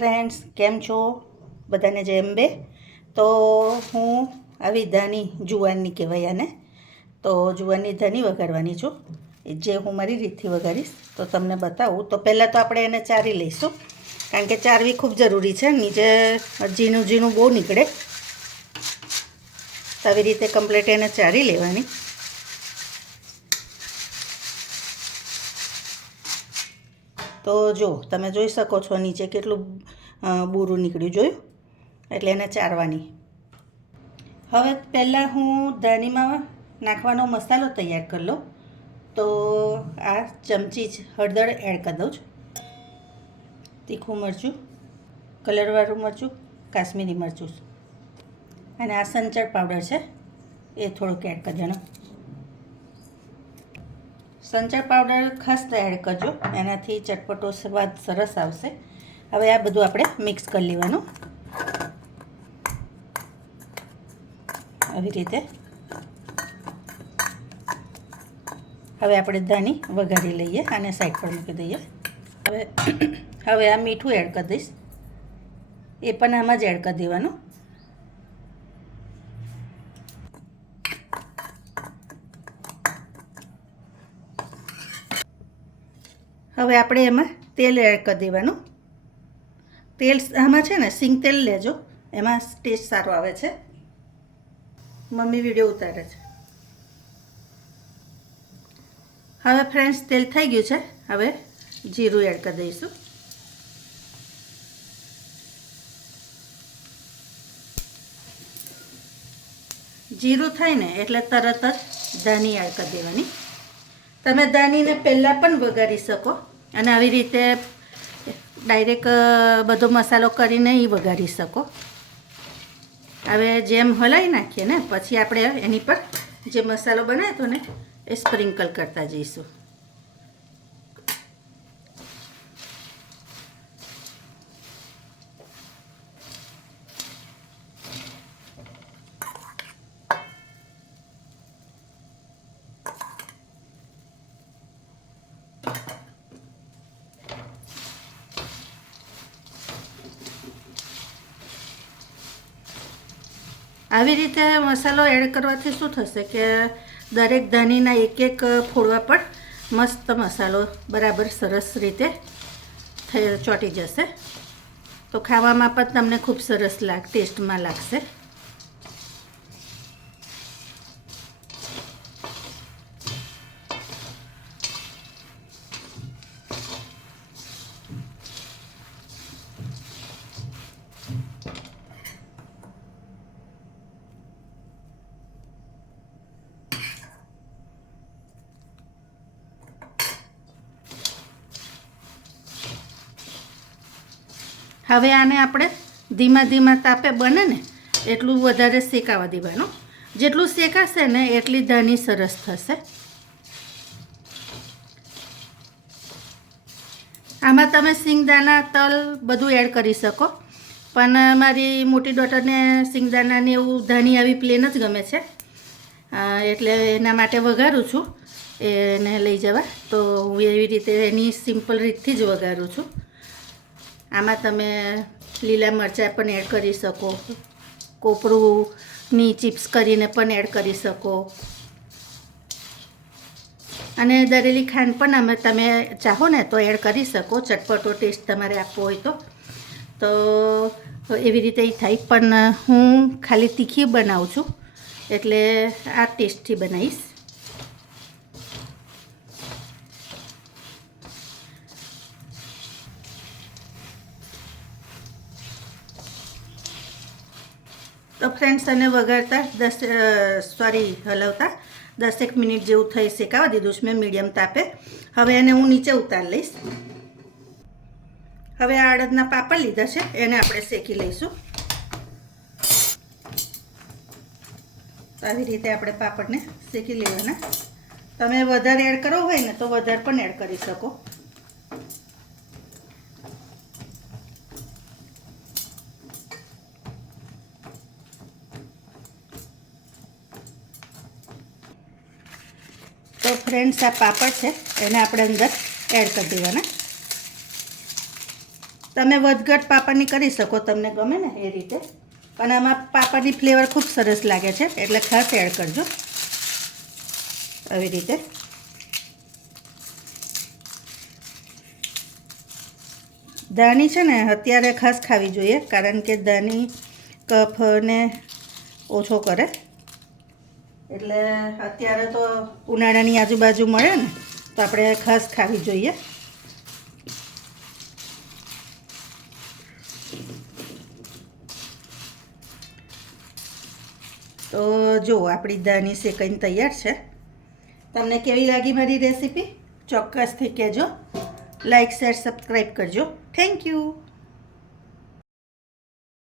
Friends કેમ છો બધાને જય અંબે। તો હું આવી ધાની જુવારની કહેવાય આને, તો જુવારની ધાની વઘારવાની છું, જે હું મારી રીતથી વઘારીશ તો તમને બતાવું। તો પહેલાં તો આપણે એને ચારી લઈશું, કારણ કે ચારવી ખૂબ જરૂરી છે, નીચે ઝીણું ઝીણું બહુ નીકળે, તો આવી રીતે કમ્પ્લીટ એને ચારી લેવાની। તો જો તમે જોઈ શકો છો નીચે કેટલું બૂરું નીકળ્યું, જોયું? એટલે એને ચારવાની। હવે પહેલાં હું ધાનીમાં નાખવાનો મસાલો તૈયાર કરી લઉં। તો આ ચમચી જ હળદર એડ કરી દઉં છું, તીખું મરચું, કલરવાળું મરચું, કાશ્મીરી મરચું, અને આ સંચળ પાવડર છે એ થોડુંક એડ કરી દેવાનું। સંચળ પાવડર ખાસ એડ કરજો, એનાથી ચટપટો સ્વાદ સરસ આવશે। હવે આ બધું આપણે મિક્સ કરી લેવાનું આવી રીતે। હવે આપણે ધાની વઘારી લઈએ, આને સાઈડ પર મૂકી દઈએ। હવે આ મીઠું એડ કરી દઈશ, એ પણ આમાં જ એડ કરી દેવાનું। હવે આપણે એમાં તેલ એડ કરી દેવાનું। તેલ આમાં છે ને સિંગ તેલ લેજો, એમાં ટેસ્ટ સારો આવે છે। મમ્મી વિડીયો ઉતારે છે। હવે ફ્રેન્ડ્સ તેલ થઈ ગયું છે, હવે જીરું એડ કરી દઈશું। જીરું થાય ને એટલે તરત જ ધાની એડ કરી દેવાની। તમે ધાનીને પહેલાં પણ વઘારી શકો, અને આવી રીતે ડાયરેક્ટ બધો મસાલો કરીને એ વઘારી શકો। હવે જેમ હલાવી નાખીએ ને પછી આપણે એની પર જે મસાલો બનાવ્યો હતો ને એ સ્પ્રિંકલ કરતા જઈશું। આવી રીતે મસાલો એડ કરવાથી શું થશે કે દરેક ધાનીના એક એક ફોડવા પર મસ્ત મસાલો બરાબર સરસ રીતે ચોંટી જશે, તો ખાવામાં પણ તમને ખૂબ સરસ ટેસ્ટમાં લાગશે। હવે આને આપણે ધીમા ધીમા તાપે બને ને એટલું વધારે શેકાવા દેવાનું, જેટલું શેકાશે ને એટલી ધાની સરસ થશે। આમાં તમે સિંગદાણા, તલ બધું એડ કરી શકો, પણ મારી મોટી ડોટરને સિંગદાણાને એવું ધાની આવી પ્લેન જ ગમે છે, એટલે એના માટે વઘારું છું એને લઈ જવા। તો હું એવી રીતે એની સિમ્પલ રીતથી જ વઘારું છું। આમાં તમે લીલા મરચાં પણ એડ કરી શકો, કોપરુંની ચિપ્સ કરીને પણ એડ કરી શકો, અને દરેલી ખાંડ પણ તમે ચાહો ને તો એડ કરી શકો, ચટપટો ટેસ્ટ તમારે આપવો હોય તો એવી રીતે થાય। પણ હું ખાલી તીખી બનાવું છું, એટલે આ ટેસ્ટથી બનાવીશ। તો ફ્રેન્ડ્સ એને વઘારતા હલાવતા 10 મિનિટ જેવું થઈ શેકાવા દીધું છે મેં મીડિયમ તાપે। હવે એને હું નીચે ઉતારી લઈશ। હવે આ અડદના પાપડ લીધા છે એને આપણે શેકી લઈશું। તો આવી રીતે આપણે પાપડને શેકી લેવાના। તમે વધારે એડ કરવો હોય ને તો વધારે પણ એડ કરી શકો। તો ફ્રેન્ડ્સ આ પાપડ છે એને આપણે અંદર એડ કરી દેવાના। તમે વધઘટ પાપડની કરી શકો, તમને ગમે ને એ રીતે. પણ આમાં પાપડની ફ્લેવર ખૂબ સરસ લાગે છે, એટલે ખાસ એડ કરજો આવી રીતે. ધાણી છે ને અત્યારે ખાસ ખાવી જોઈએ, કારણ કે ધાણી કફને ઓછો કરે. એટલે અત્યારે તો ઉનાળાની આજુબાજુ મળે ને, તો આપણે ખાસ ખાવી જોઈએ. તો જો આપણી ધાણી શેકાઈને તૈયાર છે. તમને કેવી લાગી મારી રેસીપી ચોક્કસથી કહેજો. લાઈક શેર સબસ્ક્રાઈબ કરજો. Thank you.